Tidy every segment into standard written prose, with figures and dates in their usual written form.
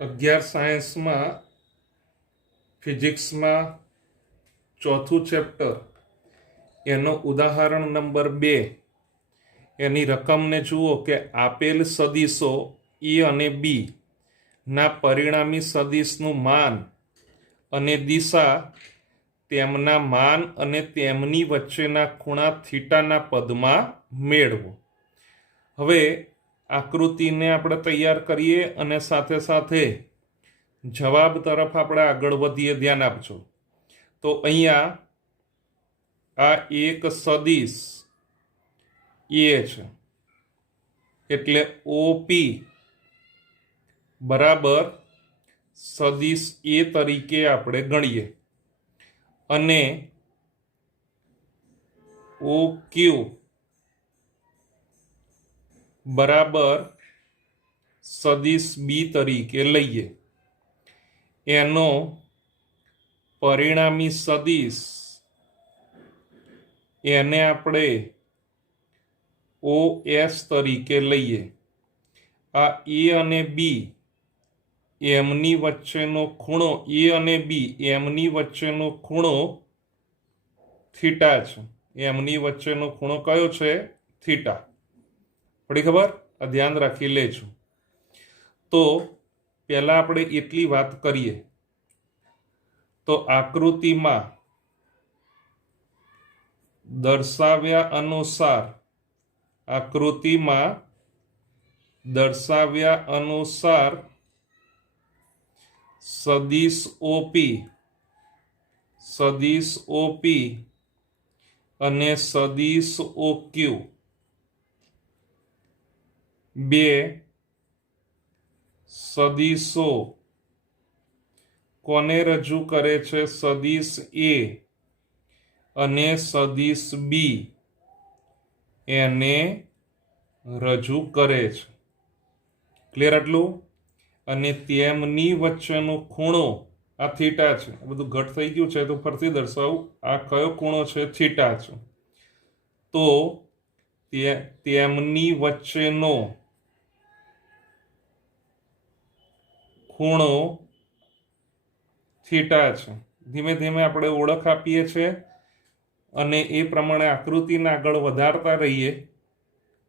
11 સાયન્સમાં ફિઝિક્સમાં ચોથું ચેપ્ટર એનો ઉદાહરણ નંબર 2 એની રકમને જુઓ કે આપેલ સદિશો એ અને બી ના પરિણામી સદિશનું માન અને દિશા તેમના માન અને તેમની વચ્ચેના ખૂણા થીટાના પદમાં મેળવો। હવે આકૃતિને આપણે તૈયાર કરીએ અને સાથે સાથે જવાબ તરફ આપણે આગળ વધીએ। ધ્યાન આપજો। તો અહીંયા આ એક સદિશ એ છે એટલે ઓપી બરાબર સદિશ એ તરીકે આપણે ગણીએ અને ઓ ક્યુ બરાબર સદિશ બી તરીકે લઈએ। એનો પરિણામી સદિશ એને આપણે ઓ એસ તરીકે લઈએ। આ એ અને બી એમની વચ્ચેનો ખૂણો એ અને બી એમની વચ્ચેનો ખૂણો થીટા છે। એમની વચ્ચેનો ખૂણો કયો છે? થીટા। પડી ખબર? આ ધ્યાન રાખી લેજો। તો પહેલા આપણે એટલી વાત કરીએ તો આકૃતિમાં દર્શાવ્યા અનુસાર સદિશ ઓપી અને સદિશ ઓક્યુ બે સદિશો કોને રજૂ કરે છે? સદિશ એ અને સદિશ બી એને રજૂ કરે છે। ક્લિયર આટલું? અને તેમની વચ્ચેનો ખૂણો આ થીટા છે। આ બધું ઘટ થઈ ગયું છે તો ફરીથી દર્શાવું। આ કયો ખૂણો છે? થીટા છે। તો તેમની વચ્ચેનો ખૂણો થીટા છે। ધીમે ધીમે આપણે ઓળખ આપીએ છીએ અને એ પ્રમાણે આકૃતિને આગળ વધારતા રહીએ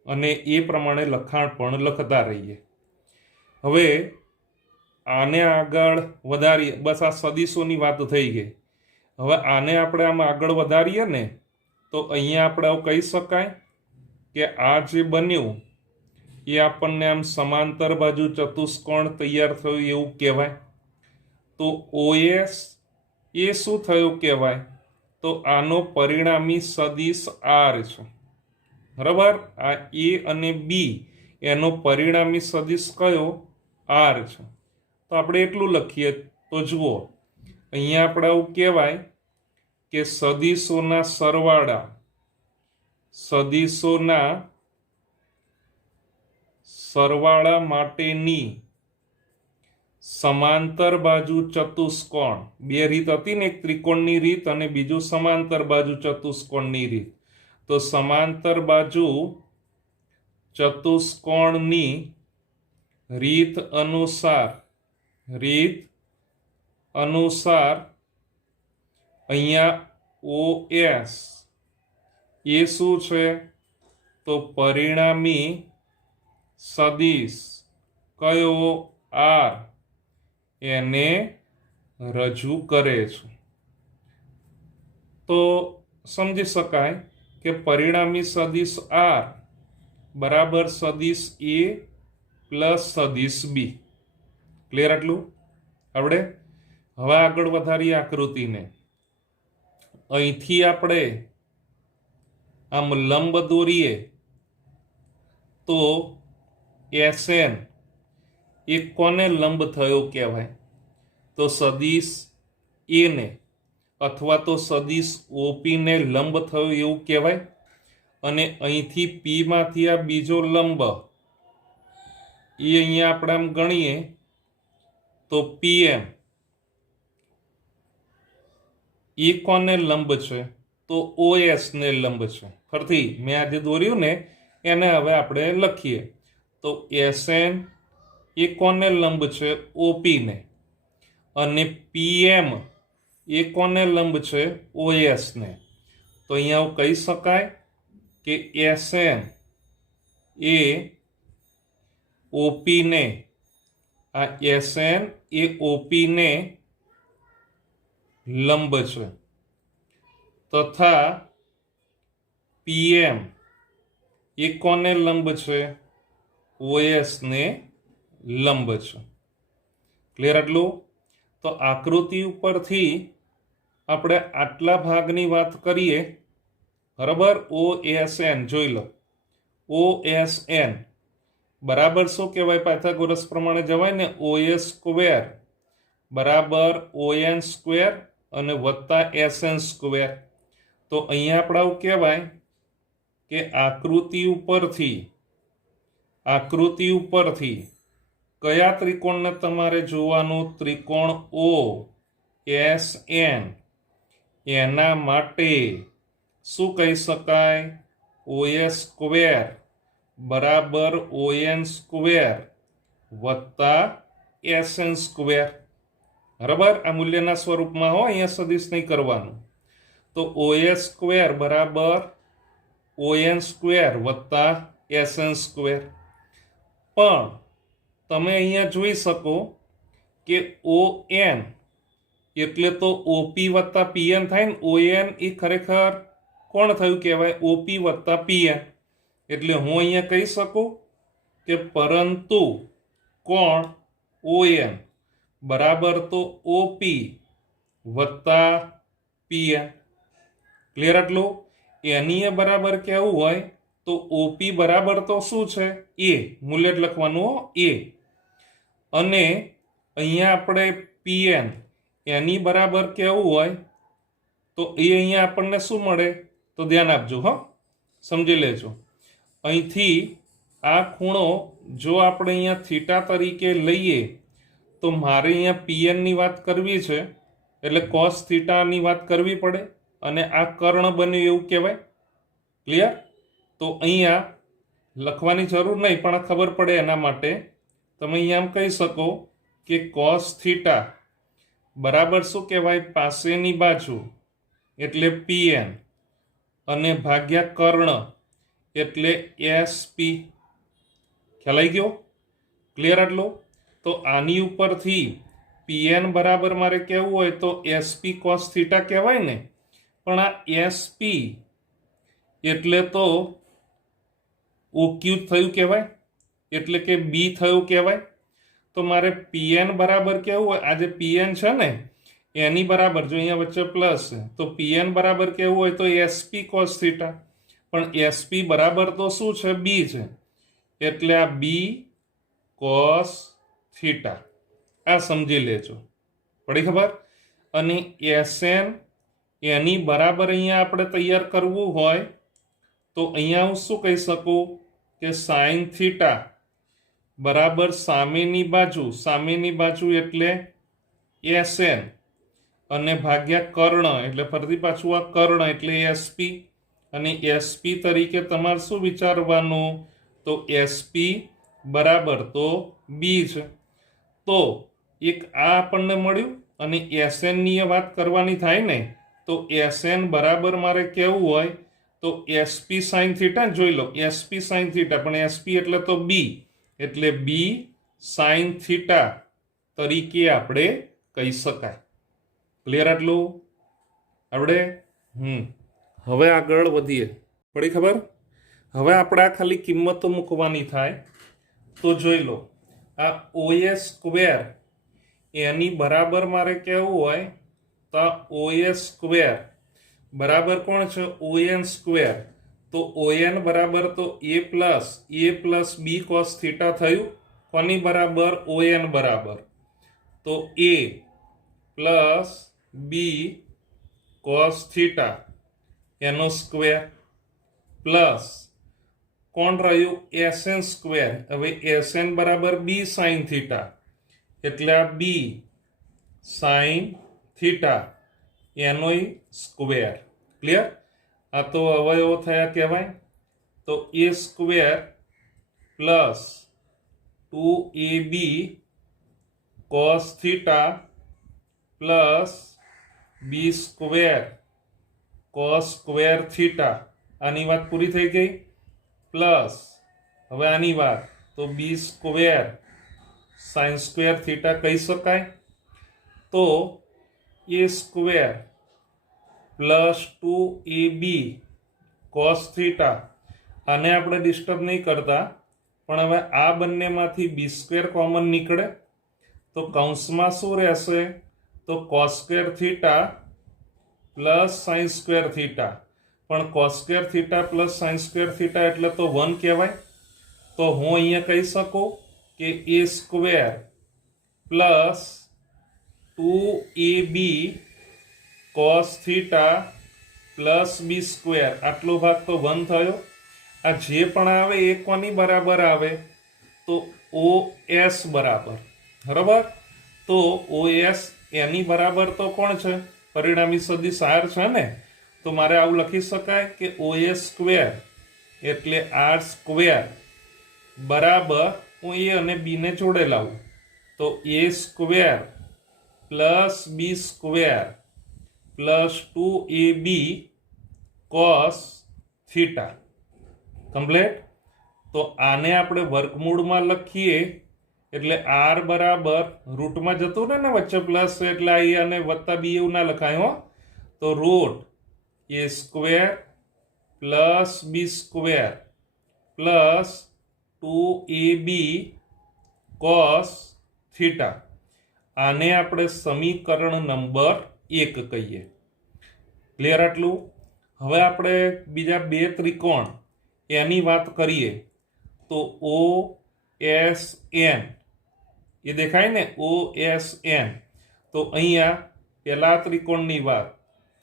અને એ પ્રમાણે લખાણ પણ લખતા રહીએ। હવે આને આગળ વધારીએ। બસ આ સદિશોની વાત થઈ ગઈ। હવે આને આપણે આમ આગળ વધારીએ ને તો અહીંયા આપણે આવું કહી શકાય કે આ જે બન્યું એ આપણને આમ સમાંતર બાજુ ચતુષ્કોણ તૈયાર થયું એવું કહેવાય। તો ઓએસ એ શું થયું કહેવાય? તો આનો પરિણામી સદિશ આર છે। બરાબર? આ એ અને બી એનો પરિણામી સદિશ કયો? આર છે। તો આપણે એટલું લખીએ તો જુઓ અહીંયા આપણે આવું કહેવાય કે સદિશોના સરવાળા માટેની સમાંતર બાજુ ચતુષ્કોણ બે રીત હતી ને, એક ત્રિકોણની રીત અને બીજું સમાંતર બાજુ ચતુષ્કોણની રીત। તો સમાંતર બાજુ ચતુષ્કોણની રીત અનુસાર અહીંયા OS એ શું છે? તો પરિણામી સદિશ કયો? આર એને રજૂ કરે છે। તો સમજી શકાય કે પરિણામી સદિશ આર બરાબર સદિશ એ પ્લસ સદિશ બી। ક્લિયર આટલું? આવડે? હવે આગળ વધારીએ આકૃતિને। અહીંથી આપણે આમ લંબ દોરીએ તો SN એ કોને લંબ થયો કહેવાય? તો સદિશ એ ને અથવા તો સદિશ ઓપી ને લંબ થયો એવું કહેવાય। અને અહીંથી પી માંથી આ બીજો લંબ એ અહીંયા આપણે આમ ગણીએ તો PM એ કોને લંબ છે? તો OS ને લંબ છે। ફરીથી મેં આજે દોર્યું ને એને હવે આપણે લખીએ તો SN એ કોને લંબ છે? ઓપી ને. અને પીએમ એ કોને લંબ છે? ઓએસ ને. તો અહીંયા કહી શકાય કે એસએન એ ઓપી ને, આ એસએન એ ઓપી ને લંબ છે, તથા પીએમ એ કોને લંબ છે? ઓએસ ને લંબ છે. ક્લિયર આટલું? તો આકૃતિ ઉપરથી આપણે આટલા ભાગની વાત કરીએ, બરાબર. OSN જોઈ લો. OSN બરાબર શું કહેવાય? પાયથાગોરસ પ્રમાણે જવાય ને, OS સ્ક્વેર બરાબર ON સ્ક્વેર અને વત્તા SN સ્ક્વેર. તો અહીંયા આપણે આવું કહેવાય કે આકૃતિ ઉપરથી કયા ત્રિકોણને તમારે જોવાનું? ત્રિકોણ OSN. એના માટે શું કહી શકાય? OS સ્ક્વેર બરાબર ON સ્ક્વેર વત્તા SN સ્ક્વેર. બરાબર, આ મૂલ્યના સ્વરૂપમાં હોય, અહીંયા સદિશ નહીં કરવાનું. તો OS સ્ક્વેર બરાબર ON સ્ક્વેર વત્તા SN સ્ક્વેર. પણ તમે અહીંયા જોઈ શકો કે ON એટલે તો ઓપી વત્તા પીએન થાય ને. ON એ ખરેખર કોણ થયું કહેવાય? ઓપી વત્તા પીએન. એટલે હું અહીંયા કહી શકું કે પરંતુ કોણ ON બરાબર તો ઓપી વત્તા પીએન. ક્લિયર આટલું? એની બરાબર કેવું હોય તો ઓપી બરાબર તો શું છે? એ મૂલ્ય લખવાનું એ. અને અહીંયા આપણે પીએન એની બરાબર કેવું હોય તો એ અહીંયા આપણને શું મળે? તો ધ્યાન આપજો, સમજી લેજો. અહીંથી આ ખૂણો જો આપણે અહીંયા થીટા તરીકે લઈએ તો મારે અહીંયા પીએનની વાત કરવી છે, એટલે કોસ થીટાની વાત કરવી પડે, અને આ કર્ણ બન્યું એવું કહેવાય. ક્લિયર? તો અહીંયા લખવાની જરૂર નહીં, પણ ખબર પડે એના માટે તમે અહીંયા આમ કહી શકો કે કોસ થીટા બરાબર શું કહેવાય? પાસેની બાજુ એટલે પીએન અને ભાગ્યા કર્ણ એટલે એસપી. ખ્યાલ આવી ગયો? ક્લિયર આટલો? તો આની ઉપરથી પીએન બરાબર મારે કહેવું હોય તો એસપી કોસ થીટા કહેવાય ને. પણ આ એસપી એટલે તો ઓક્યુ થયું કહેવાય, એટલે કે બી થયું કહેવાય. તો મારે પીએન બરાબર કેવું હોય? આ જે પીએન છે ને એની બરાબર, જો અહીંયા વચ્ચે પ્લસ છે તો પીએન બરાબર કેવું હોય તો એસપી કોસ થીટા. પણ એસપી બરાબર તો શું છે? બી છે. એટલે આ બી કોસ થીટા. આ સમજી લેજો. પડી ખબર? અને એસએન એની બરાબર અહીંયા આપણે તૈયાર કરવું હોય તો અહીંયા હું શું કહી શકું કે સાઇન થીટા બરાબર સામેની બાજુ એટલે એસએન અને ભાગ્યા કર્ણ એટલે ફરીથી પાછું આ કર્ણ એટલે એસપી. અને એસપી તરીકે તમારે શું વિચારવાનું? તો એસપી બરાબર તો બી છે. તો એક આ આપણને મળ્યું, અને એસએન ની વાત કરવાની થાય ને તો એસએન બરાબર મારે કેવું હોય તો એસપી સાઇન થીટા. જોઈ લો, એસપી સાઇન થીટા, પણ એસપી એટલે તો બી, એટલે બી સાઇન થીટા તરીકે આપણે કહી શકાય. ક્લિયર આટલું? આપણે હવે આગળ વધીએ. પડી ખબર? હવે આપણે આ ખાલી કિંમતો મૂકવાની થાય. તો જોઈ લો, આ OS સ્ક્વેર એની બરાબર મારે કેવું હોય તો OS સ્ક્વેર બરાબર કોણ છે? ON square. તો ON બરાબર તો a plus B cos theta થયું. કોની બરાબર? ON બરાબર તો a plus B cos theta એનો સ્ક્વેર પ્લસ કોણ રહ્યું? SN square. હવે SN બરાબર બી સાઇન થીટા એટલે આ બી સાઇન થીટા એનોય સ્ક્વેર. ક્લિયર? આ તો અવયવો થયા કહેવાય. તો A square plus 2ab cos theta plus b square cos square theta, આની વાત પૂરી થઈ ગઈ. પ્લસ હવે આની વાત, તો b square sin square theta કહી શકાય. તો a square plus 2ab cos theta, આને આપણે ડિસ્ટર્બ નહીં કરતા, પણ હવે આ બંનેમાંથી b સ્ક્વેર કોમન નીકળે તો કૌંસમાં શું રહેશે? તો cos square theta plus sin square theta, પણ cos square theta plus sin square theta એટલે તો 1 કહેવાય. તો હું અહીંયા કહી શકું કે a square plus 2ab cos theta plus b square, આટલો ભાગ તો 1 થયો. આ જે પણ આવે એ કોની બરાબર આવે? તો OS બરાબર. બરાબર, તો OS એની બરાબર તો કોણ છે? પરિણામી સદિશ r છે ને. તો મારે આવું લખી શકાય કે OS સ્ક્વેર એટલે r સ્ક્વેર બરાબર, હું a અને b ને જોડે લાવું તો a square plus b square plus 2ab cos theta complete. તો આને આપણે વર્ગમૂળમાં લખીએ એટલે r બરાબર રૂટમાં જતું ને વચ્ચે પ્લસ એટલે a અને વત્તા b એવું ના લખાય હો. તો root a square plus b square plus 2ab cos theta, આને આપણે સમીકરણ નંબર 1 કહીએ. ક્લિયર આટલું? હવે આપણે બીજા બે ત્રિકોણ એની વાત કરીએ તો OSN, એ દેખાય ને OSN. તો અહીંયા પહેલા ત્રિકોણની વાત,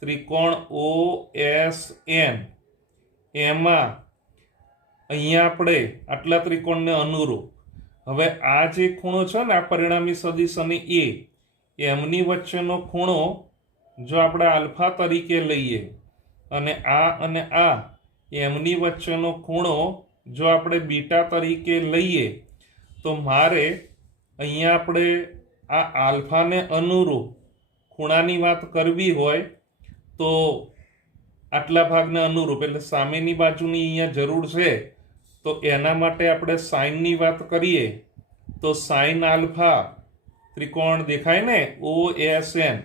ત્રિકોણ OSN એમાં અહીંયા આપણે આટલા ત્રિકોણને અનુરૂપ હવે આ જે ખૂણો છે ને, આ પરિણામી સદિશ અને એમની વચ્ચેનો ખૂણો જો આપણે આલ્ફા તરીકે લઈએ અને આ એમની વચ્ચેનો ખૂણો જો આપણે બીટા તરીકે લઈએ, તો મારે અહીંયા આપણે આ આલ્ફાને અનુરૂપ ખૂણાની વાત કરવી હોય તો આટલા ભાગને અનુરૂપ એટલે સામેની બાજુની અહીંયા જરૂર છે. તો એના માટે આપણે સાઇનની વાત કરીએ તો સાઇન આલ્ફા ત્રિકોણ દેખાય ને OSN,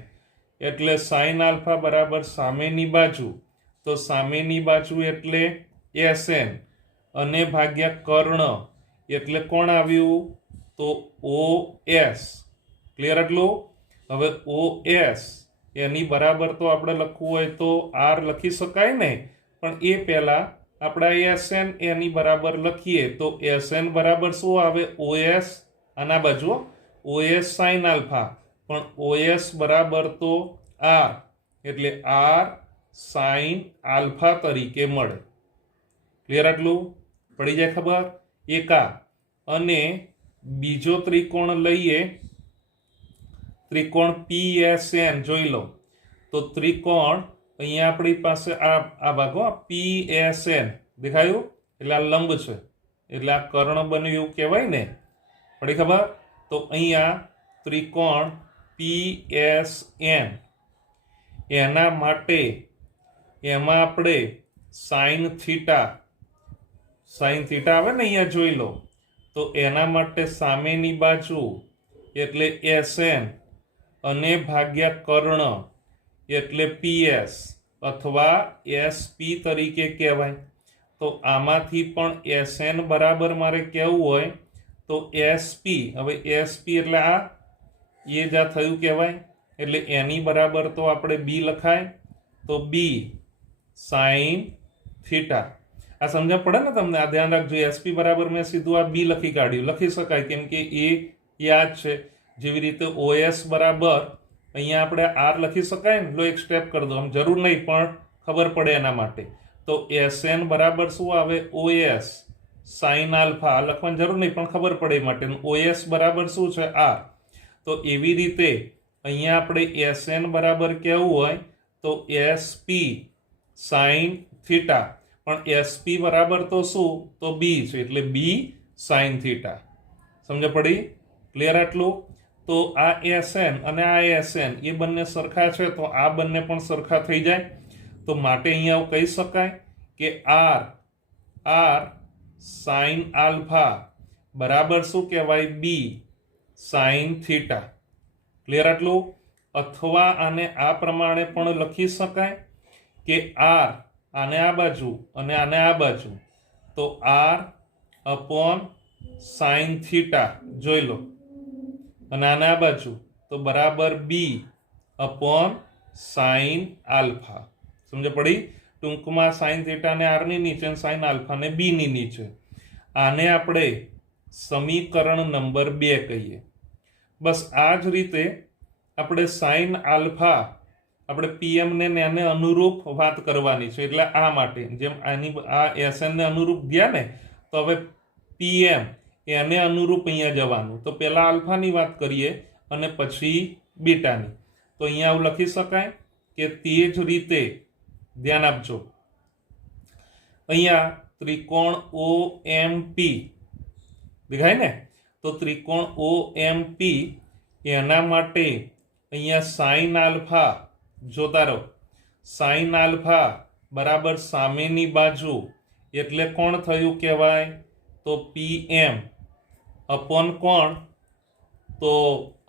એટલે સાઇન આલ્ફા બરાબર સામેની બાજુ, તો સામેની બાજુ એટલે SN અને ભાગ્યા કર્ણ એટલે કોણ આવ્યું? તો OS. ક્લિયર એટલું? હવે OS એની બરાબર તો આપણે લખવું હોય તો R લખી શકાય ને, પણ એ પહેલા આપણે SN એની બરાબર લખીએ તો SN બરાબર શું આવે? OS, આના બાજુ OS sin આલ્ફા, પણ OS બરાબર તો R એટલે R sin આલ્ફા તરીકે મળે. ક્લિયર આટલું? પડી જાય ખબર? એકા. અને બીજો ત્રિકોણ લઈએ, ત્રિકોણ PSN જોઈ લો. તો ત્રિકોણ અહીંયા આપણી પાસે આ ભાગો PSN દેખાયું, એટલે આ લંબ છે એટલે આ કર્ણ બન્યું એવું કહેવાય ને. પડી ખબર? તો અહીંયા ત્રિકોણ PSN એના માટે એમાં આપણે સાઇન થીટા આવે ને અહીંયા જોઈ લો. તો એના માટે સામેની બાજુ એટલે SN અને ભાગ્યા કર્ણ એટલે PS અથવા SP તરીકે કહેવાય. તો આમાંથી પણ SN બરાબર મારે કહેવું હોય તો SP. હવે SP એટલે આ એ જ થયું કહેવાય, એટલે એની બરાબર તો આપણે B લખાય, તો B sin થીટા. આ સમજણ પડે ને તમને? આ ધ્યાન રાખજો. SP બરાબર મેં સીધું આ B લખી કાઢ્યું, લખી શકાય કેમ કે એ યાદ છે. જેવી રીતે OS બરાબર અહીંયા આપણે R લખી શકાય ને, લો એક સ્ટેપ કરી દો, આમ જરૂર નહીં પણ ખબર પડે એના માટે. તો SN બરાબર શું આવે? OS sin આલ્ફા, લખવાની જરૂર નહીં પણ ખબર પડે એ માટે. OS બરાબર શું છે? R. તો એવી રીતે અહીંયા આપણે SN બરાબર કહેવું હોય તો SP sin થીટા, પણ SP બરાબર તો શું? તો B છે એટલે B sin થીટા. સમજ પડી? ક્લિયર આટલું? તો આ SN અને આ SN એ બંને સરખા છે તો આ બંને પણ સરખા થઈ જાય. તો માટે અહીંયા કહી શકાય કે R sin આલ્ફા બરાબર શું કહેવાય? B sin theta. ક્લિયર આટલું? અથવા આને આ પ્રમાણે પણ લખી શકાય કે R આને આ બાજુ અને આને આ બાજુ, તો R upon sin થીટા જોઈ લો, અને આને આ બાજુ તો બરાબર B upon sin આલ્ફા. સમજ પડી? ટૂંકમાં sin થીટા ને R ની નીચે અને sin આલ્ફા ને B ની નીચે. આને આપણે સમીકરણ નંબર 2 કહીએ. બસ આ જ રીતે આપણે sin આલ્ફા આપણે PM ને એને અનુરૂપ વાત કરવાની છે. એટલે આ માટે જેમ આની આ SN ને અનુરૂપ ગયા ને, તો હવે PM એને અનુરૂપ અહીંયા જવાનું. તો પહેલા આલ્ફાની વાત કરીએ અને પછી બીટાની. તો અહીંયા આવું લખી શકાય કે તે જ રીતે ધ્યાન આપજો, અહીંયા ત્રિકોણ OMP દેખાય ને? તો ત્રિકોણ OMP એના માટે અહીંયા sin આલ્ફા જોતા રહો. sin આલ્ફા બરાબર સામેની બાજુ એટલે કોણ થયું કહેવાય? તો PM અપોન કોણ? તો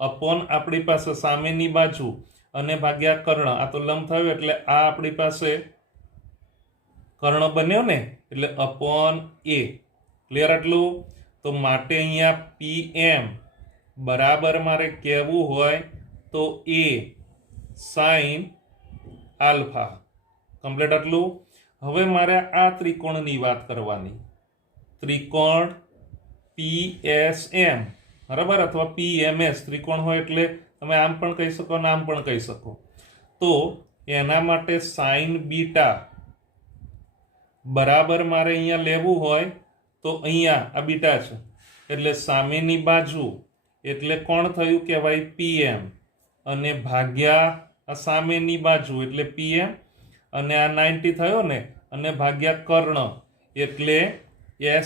અપોન આપણી પાસે સામેની બાજુ અને ભાગ્યા કર્ણ. આ તો લંબ થયું એટલે આ આપણી પાસે કર્ણ બન્યો ને, એટલે અપોન A. ક્લિયર આટલું? તો માટે અહીંયા PM બરાબર મારે કહેવું હોય તો A sin આલ્ફા. કમ્પ્લીટ આટલું? હવે મારે આ ત્રિકોણની વાત કરવાની. ત્રિકોણ PSM બરાબર, અથવા PMS ત્રિકોણ હોય એટલે તમે આમ પણ કહી શકો અને આમ પણ કહી શકો. તો એના માટે sin બીટા બરાબર મારે અહીંયા લેવું હોય તો અહીંયા આ બીટા છે એટલે સામેની બાજુ એટલે કોણ થયું કહેવાય? PM, અને ભાગ્યા આ સામેની બાજુ એટલે PM, અને આ 90 થયો ને, અને ભાગ્યા કર્ણ એટલે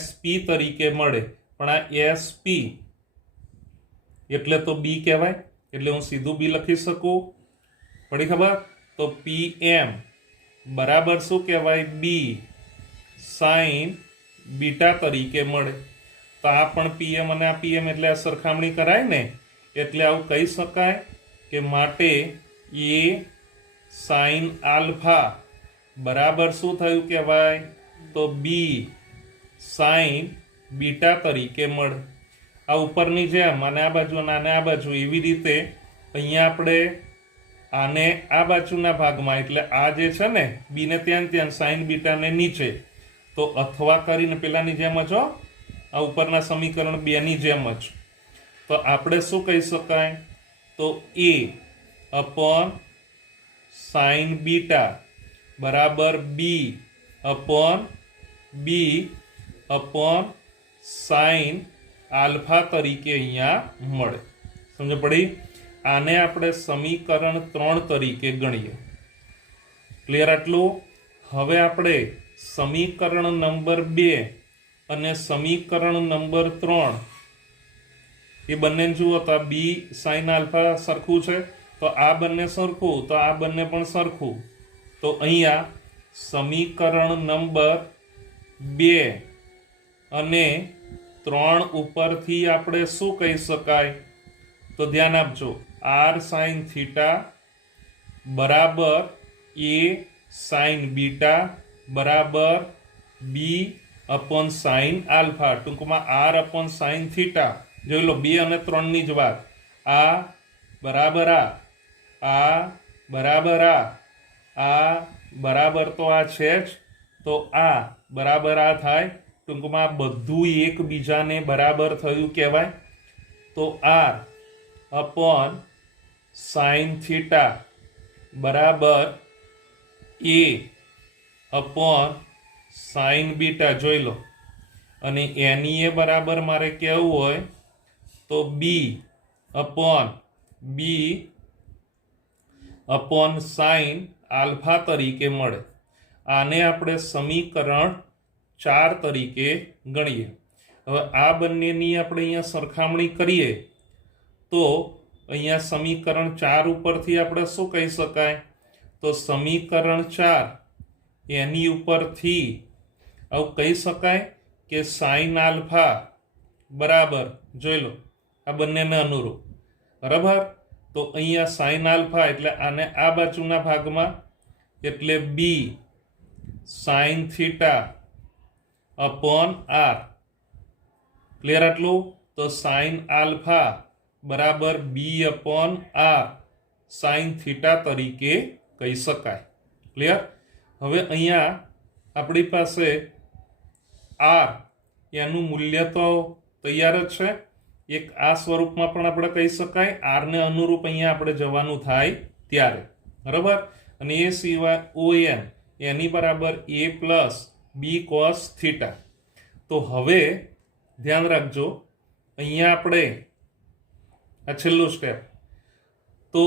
SP તરીકે મળે. પણ આ SP એટલે તો B કહેવાય, એટલે હું સીધું B લખી શકું. પડી ખબર? તો PM બરાબર શું કહેવાય? B sin બીટા તરીકે મળે. તો આ પણ PM અને આ PM એટલે આ સરખામણી કરાય ને, એટલે આવું કહી શકાય કે માટે A sin આલ્ફા બરાબર શું થયું કહેવાય? તો B sin બીટા તરીકે મળે. આ ઉપરની જેમ અને આ બાજુ અને આને આ બાજુ, એવી રીતે અહીંયા આપણે આને આ બાજુના ભાગમાં એટલે આ જે છે ને B ને ત્યાં sin બીટાને નીચે, તો અથવા કરીને પેલાની જેમ જ આ ઉપરના સમીકરણ 2 ની જેમ જ. તો આપણે શું કહી શકાય? તો A upon sin બીટા બરાબર B upon sin આલ્ફા તરીકે અહીંયા મળે. સમજ પડી? આને આપણે સમીકરણ 3 તરીકે ગણીએ. ક્લિયર આટલું? હવે આપણે સમીકરણ નંબર 2 અને સમીકરણ નંબર 3 એ બંને જુઓ તો B sin આલ્ફા સરખું છે, તો આ બંને સરખું, તો આ બંને પણ સરખું. તો અહીંયા સમીકરણ નંબર 2 અને 3 ઉપરથી આપણે શું કહી શકાય? તો ધ્યાન આપજો, R sin થીટા બરાબર A sin બીટા બરાબર B upon sin આલ્ફા. ટૂંકમાં R upon sin થીટા જોઈ લો, 2 અને 3 ની જ વાત. આ બરાબર આ બરાબર આ બરાબર તો આ છે જ, તો આ બરાબર આ થાય. ટૂંકમાં બધું એકબીજાને બરાબર થયું કહેવાય. તો R upon sin થીટા બરાબર A upon sin બીટા જોઈ લો, અને એની એ બરાબર મારે કહેવું હોય તો B upon sin આલ્ફા તરીકે મળે. આને આપણે સમીકરણ 4 તરીકે ગણીએ. હવે આ બંનેની આપણે અહીંયા સરખામણી કરીએ તો અહીંયા સમીકરણ 4 ઉપરથી આપણે શું કહી શકાય? તો સમીકરણ 4 એની ઉપરથી આવું કહી શકાય કે સાઇન આલ્ફા બરાબર, જોઈ લો આ બંનેને અનુરૂપ, બરાબર. તો અહીંયા સાઇન આલ્ફા એટલે આને આ બાજુના ભાગમાં એટલે B sine theta upon R. Clear આટલું? તો સાઇન આલ્ફા બરાબર B upon R sine theta તરીકે કહી શકાય. ક્લિયર? હવે અહીંયા આપણી પાસે આર એનું મૂલ્ય તો તૈયાર જ છે. એક આ સ્વરૂપમાં પણ આપણે કહી શકાય, આર ને અનુરૂપ અહીંયા આપણે જવાનું થાય ત્યારે, બરાબર. અને એ સિવાય ON એની બરાબર a plus B cos theta. તો હવે ધ્યાન રાખજો, અહીંયા આપણે આ છેલ્લું સ્ટેપ, તો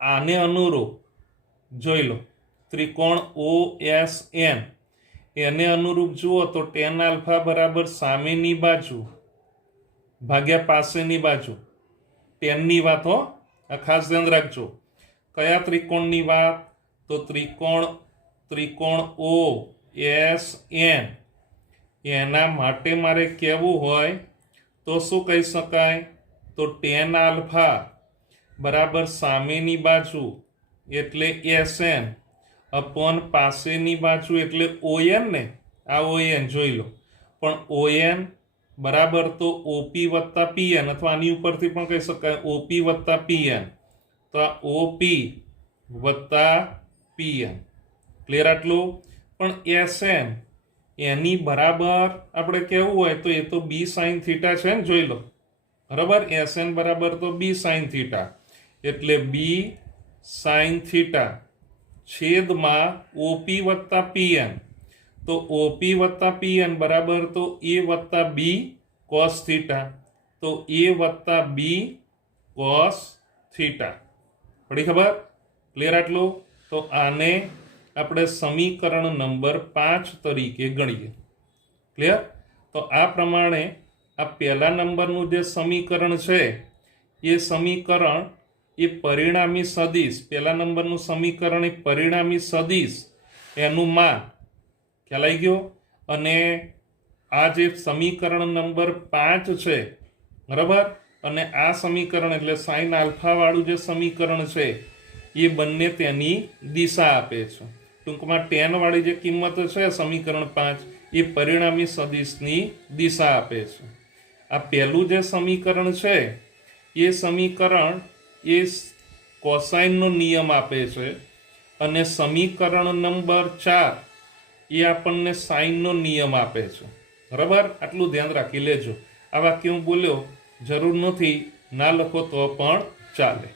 આને અનુરૂપ જોઈ લો ત્રિકોણ OSN એને અનુરૂપ જુઓ તો tan આલ્ફા બરાબર સામેની બાજુ ભાગ્યા પાસેની બાજુ. ટેનની વાત હો, આ ખાસ ધ્યાન રાખજો. કયા ત્રિકોણની વાત? તો ત્રિકોણ OSN એના માટે મારે કહેવું હોય તો શું કહી શકાય? તો tan આલ્ફા બરાબર સામેની બાજુ એટલે SN અપોન પાસેની બાજુ એટલે ON ને, આ ON જોઈ લો. પણ ON બરાબર તો OP વત્તા PN, અથવા આની ઉપરથી પણ કહી શકાય OP વત્તા PN. તો આ OP વત્તા PN. ક્લિયર આટલું? પણ SN એની બરાબર આપણે કહેવું હોય તો એ તો બી સાઇન થીટા છે ને, જોઈ લો, બરાબર. SN બરાબર તો બી સાઇન થીટા એટલે બી સાઇન થીટા છેદમાં OP વત્તા PN. તો OP વત્તા PN બરાબર તો A વત્તા બી કોસ થીટા. તો A વત્તા બી કોસ થીટા. પડી ખબર? ક્લિયર આટલું? તો આને આપણે સમીકરણ નંબર 5 તરીકે ગણીએ. ક્લિયર? તો આ પ્રમાણે આ પહેલા નંબરનું જે સમીકરણ છે એ સમીકરણ એ પરિણામી સદિશ, પહેલા નંબરનું સમીકરણ એ પરિણામી સદિશ એનું માન ખ્યાલ આવી ગયો. અને આ જે સમીકરણ નંબર 5 છે, બરાબર, અને આ સમીકરણ એટલે સાઇન આલ્ફા વાળું જે સમીકરણ છે એ બંને તેની દિશા આપે છે. ટૂંકમાં tan વાળી જે કિંમત છે સમીકરણ 5 એ પરિણામી સદિશની દિશા આપે છે. આ પહેલું જે સમીકરણ છે એ સમીકરણ એ કોસાઇનનો નિયમ આપે છે, અને સમીકરણ નંબર 4 એ આપણને સાઇનનો નિયમ આપે છે. બરાબર? આટલું ધ્યાન રાખી લેજો. આ વાક્ય હું બોલ્યો જરૂર નથી, ના લખો તો પણ ચાલે.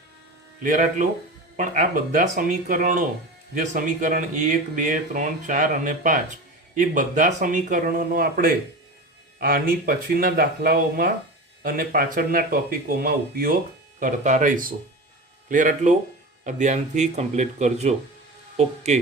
ક્લિયર આટલું? પણ આ બધા સમીકરણો જે સમીકરણ 1 2 3 4 અને 5 એ બધા સમીકરણોનો આપણે આની પછીના દાખલાઓમાં અને પાછળના ટોપિકોમાં ઉપયોગ કરતા રહીશું. ક્લિયર આટલું? ધ્યાનથી કમ્પ્લીટ કરજો. ઓકે.